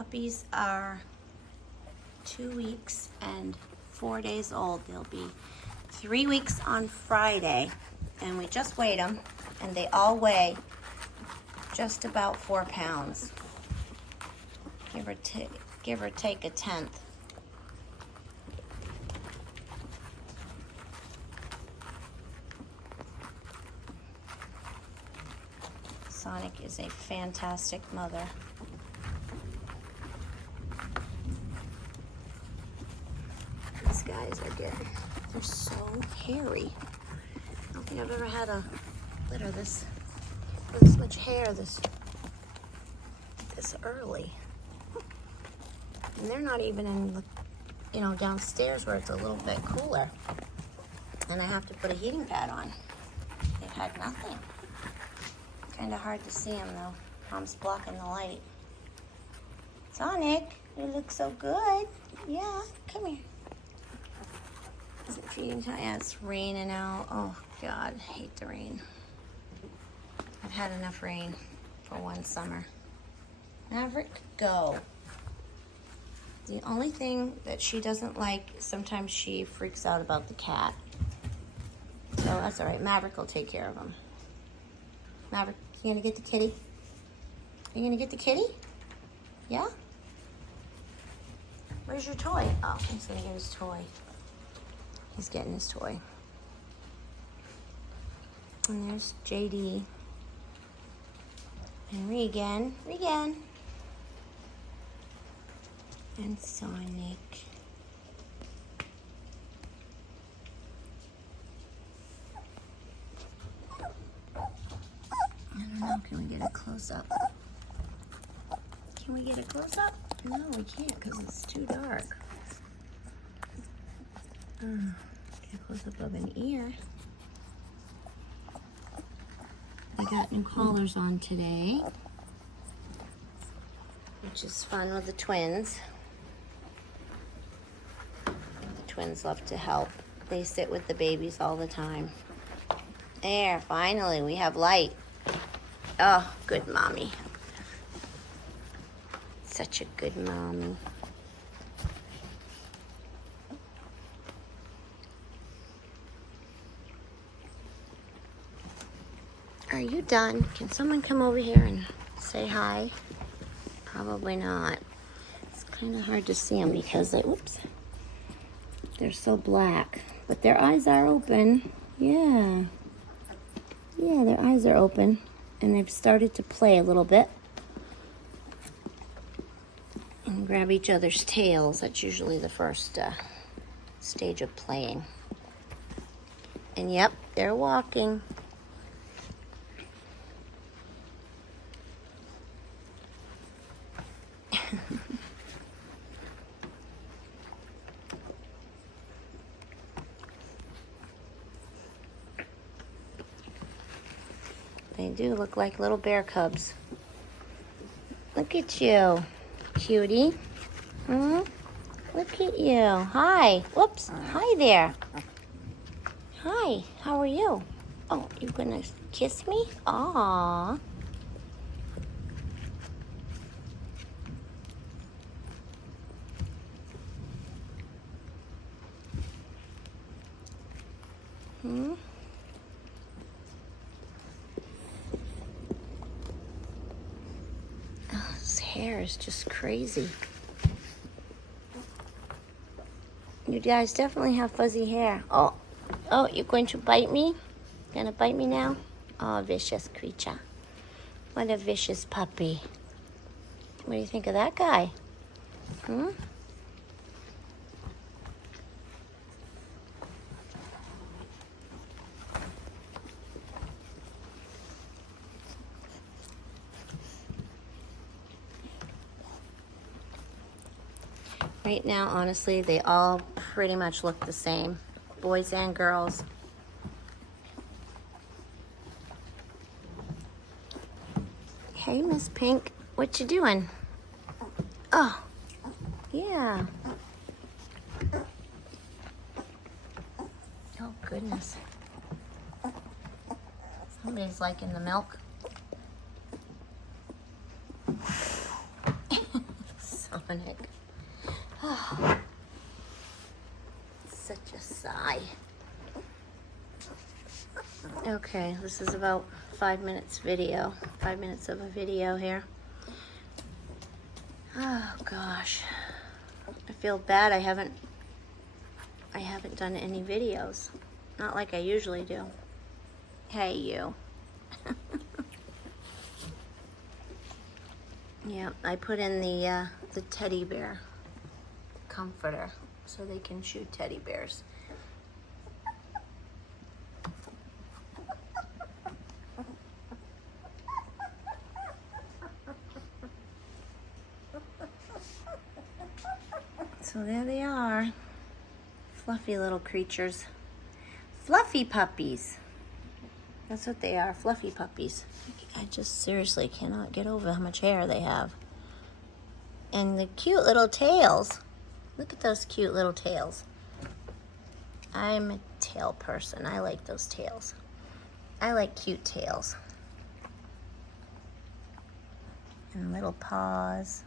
puppies are 2 weeks and 4 days old. They'll be 3 weeks on Friday, and we just weighed them, and they all weigh just about 4 pounds, give or take a tenth. Sonic is a fantastic mother. These guys are good. They're so hairy. I don't think I've ever had a litter with this much hair this early. And they're not even in the, downstairs where it's a little bit cooler. And I have to put a heating pad on. They've had nothing. Kind of hard to see them though. Mom's blocking the light. Sonic, you look so good. Yeah, come here. Is it feeding time? Yeah, it's raining out. Oh God, I hate the rain. I've had enough rain for one summer. Maverick, go. The only thing that she doesn't like, sometimes she freaks out about the cat. So that's all right. Maverick will take care of him. Maverick, you gonna get the kitty? You gonna get the kitty? Yeah? Where's your toy? Oh, he's gonna get his toy. He's getting his toy. And there's JD. And Regan. And Sonic. I don't know, can we get a close-up? Can we get a close-up? No, we can't because it's too dark. Get a close-up of an ear. I got new collars on today, which is fun with the twins. The twins love to help. They sit with the babies all the time. There, finally, we have light. Oh, good mommy. Such a good mommy. Are you done? Can someone come over here and say hi? Probably not. It's kind of hard to see them because they're so black. But their eyes are open. Yeah. Yeah, their eyes are open. And they've started to play a little bit. And grab each other's tails. That's usually the first stage of playing. And yep, they're walking. They do look like little bear cubs. Look at you, cutie. Look at you. Hi. Whoops. Hi there. Hi. How are you? Oh, you gonna kiss me? Aww. Hair is just crazy. You guys definitely have fuzzy hair. Oh, you're going to bite me? Gonna bite me now? Oh, vicious creature. What a vicious puppy. What do you think of that guy? Right now, honestly, they all pretty much look the same, boys and girls. Hey, Miss Pink, what you doing? Oh, yeah. Oh, goodness. Somebody's liking the milk. stomach. Oh, such a sigh. Okay, this is about 5 minutes video. 5 minutes of a video here. Oh gosh, I feel bad. I haven't done any videos. Not like I usually do. Hey, you. Yeah, I put in the teddy bear comforter so they can shoot teddy bears. So there they are. Fluffy little creatures. Fluffy puppies. That's what they are, fluffy puppies. I just seriously cannot get over how much hair they have. And the cute little tails. Look at those cute little tails. I'm a tail person. I like those tails. I like cute tails. And little paws.